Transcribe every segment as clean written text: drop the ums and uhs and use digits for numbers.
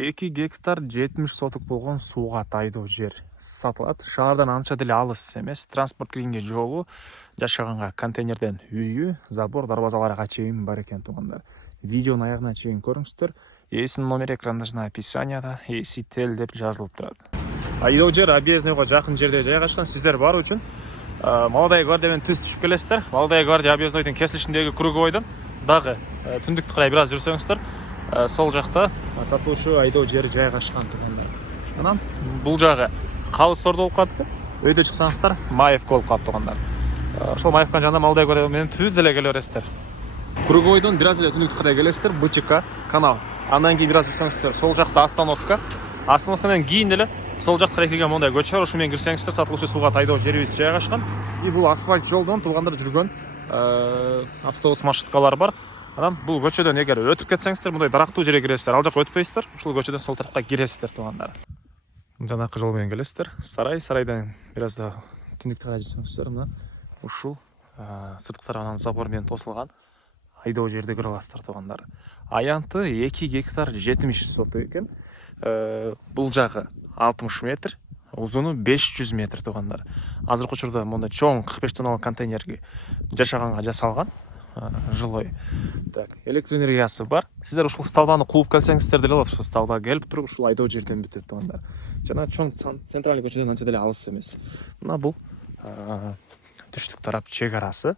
2 гектар 70 соток болгон сууга тайдоо жер сатылат. Шаардан анча деле алыс эмес. Транспорт киргенге жолу, жашаганга контейнерден үйү, забор, дарбазаларга чейин бар экен туугандар. Видеонун аягына чейин көрүңүздөр. Эсинин номери экрандашна описанияда, Эсител деп жазылып турат. Айдоо жер объездныйга жакын жерде жайгашкан. Сиздер баруу үчүн Молодая гвардия менен тиз түшүп келесиздер. Молодая гвардия объездныйдын кесилишиндеги круговойдон дагы түндүктү карай бир аз жүрсөңүздөр, сол жакта сатылуучу айдоо жери жайгашкан туугандар. Анан бул жагы калыс сордо болуп калат. Өйдө чыксаңыздар, Маевка болуп калат туугандар. Ошол Маевканын жанында Молодая гвардия менен түз эле келе бересиздер. Круговойдон бир аз эле түндүктү карай келесиздер, БЧК канал. Андан кийин бир аз жүрсөңүздөр, сол жакта остановка. Остановкадан кийин эле сол жакка карай кирген мондай көчө бар, ушу менен кирсеңиздер, сатылуучу сууга тайдоо жерибиз жайгашкан. И бул асфальт жолдон туугандар жүргөн автобус маршруткалар бар. Анан бул көчөдөн эгер өтүп кетсеңиздер, мындай дарактуу жерге киресиздер. Ал жакка өтпөйсүздөр, ушул көчөдөн сол тарапка киресиздер туугандар. Жанакы жол менен келесиздер. Сарайдан бир аз да түндүктү карай жүрсөңүздөр, мына ушул сырткы тарабынан забор менен тосулган айдоо жерди көрө аласыздар туугандар. Аянты 2 гектар 70 соток экен. Бул жагы 60 метр, узуну 500 метр туугандар. Азыркы учурда мондай чоң 45 тонналык контейнерге жашаганга жасалган жилой. Так, электр энергиясы бар. Сиздер ушул столбаны кууп келсеңиздер деле болот. Ушул столба келип туруп ушул айдоо жерден бүтөт туугандар. Жана чоң центральный көчөдөн анча деле алыс эмес. Мына бул түштүк тарап чек арасы.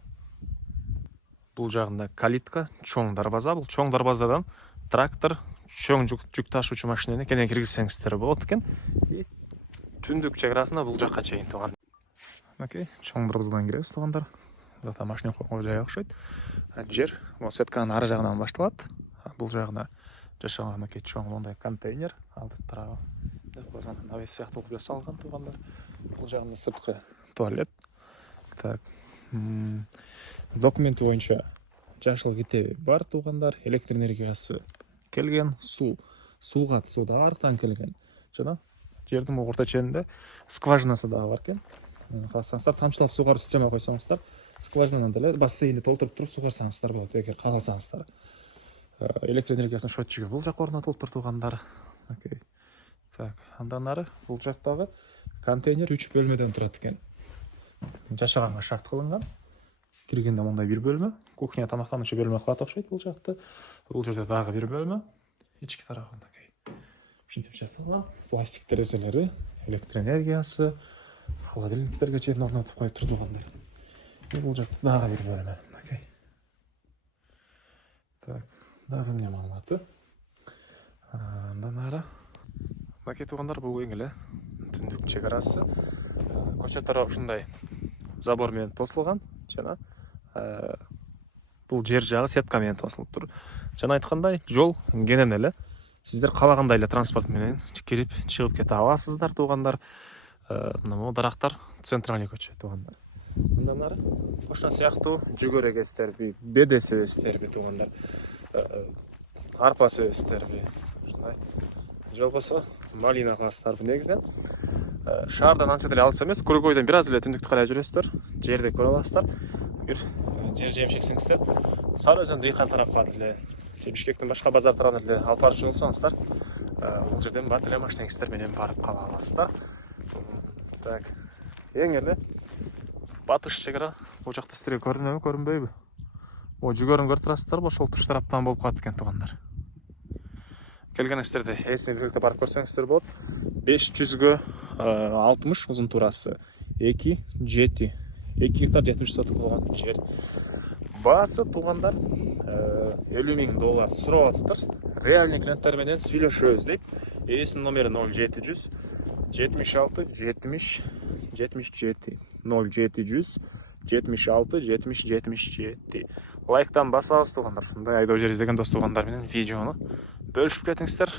Бул жагында калитка, чоң дарбаза. Бул чоң дарбазадан трактор, чоң жүк ташуучу машинени кенен киргизсеңиздер болот экен. И түндүк чек арасында бул жакка чейин тууган. Окей, чоң дарбазадан киребиз туугандар. Burada машина койгонго жай окшойт. Жер сетканын ары жагынан башталат. Бул жагына жашаган мынакей чоң мондай контейнер, алды тарабы навес сыяктуу кылып жасалган туугандар. Бул жагында сырткы туалет. Так. Документи боюнча жашыл китеби бар туугандар, электр энергиясы келген, сууга да арыктан келген. Жана жердин орта ченинде скважинасы дагы бар экен. Калсаңыздар, тамчылап сугаруу система койсоңуздар, скважинадан деле бассейнди толтуруп туруп сугарсаңыздар болот, эгер кааласаңыздар. Электр энергиясынын счетчиги бул жакка орнотулуп тур туугандар. Окей. Так, андан ары бул жактагы контейнер 3 бөлмөдөн турат экен. Жашаганга шарт кылынган. Киргенде мондай бир бөлмө, кухня тамактануучу бөлмө кылат окшойт бул жакта. Бул жерде дагы бир бөлмө. Ички тарабында ушинтип жасалган. Пластик терезелери, электр энергиясы, холодильниктерге чейин орнотуп коюп тур туугандар. Бул жакта дагы бир бөлмө. Окей. Так, дагы эмне маалыматы? Андан ары макет туугандар, бул эң эле түндүк чек арасы. Көчө тарабы ушундай забор менен тосулган жана бул жер жагы сетка менен тосулуп тур. Жана айткандай, жол кенен эле. Сиздер калагандай эле транспорт менен кирип чыгып кете аласыздар туугандар. Мына дарактар центральный көчө туугандар. Андан ары ошол сыяктуу жүгөр эгестерби, беде себестерби туугандар. Арпа себестерби, ушундай. Же болбосо малина кыласыздарбы негизинен. Шаардан анча деле алыс эмес, круговойдон бир аз эле түндүктү карай жүрөсүздөр, жерди көрө аласыздар. Бир жер жемиш эксеңиздер, Сары Өзөн дыйкан тарапка деле, Бишкектин башка базар тарабына деле алып барчу болсоңуздар, бул жерден бат эле машинеңиздер менен барып кала аласыздар. Так, эң эле батыш чек ара бул жакта сиздерге көрүнөбү, көрүнбөйбү? Жүгөрүн көрүп турасыздарбы? Ошол туш тараптан болуп калат экен туугандар. Келгениңиздерде эсине бирге барып көрсөңүздөр болот. 500гө 60 узун туурасы 2 гектар 70 соток болгон жер. Баасы туугандар $50,000 сурап атыптыр. Реальный клиенттер менен сүйлөшөбүз дейт. Эсинин номери 0700 76 70 77 0700 76 70 77. Лайктан басабыз туугандар. Ушундай айдоо жер издеген дос туугандар менен видеону бөлүшүп кетиңиздер.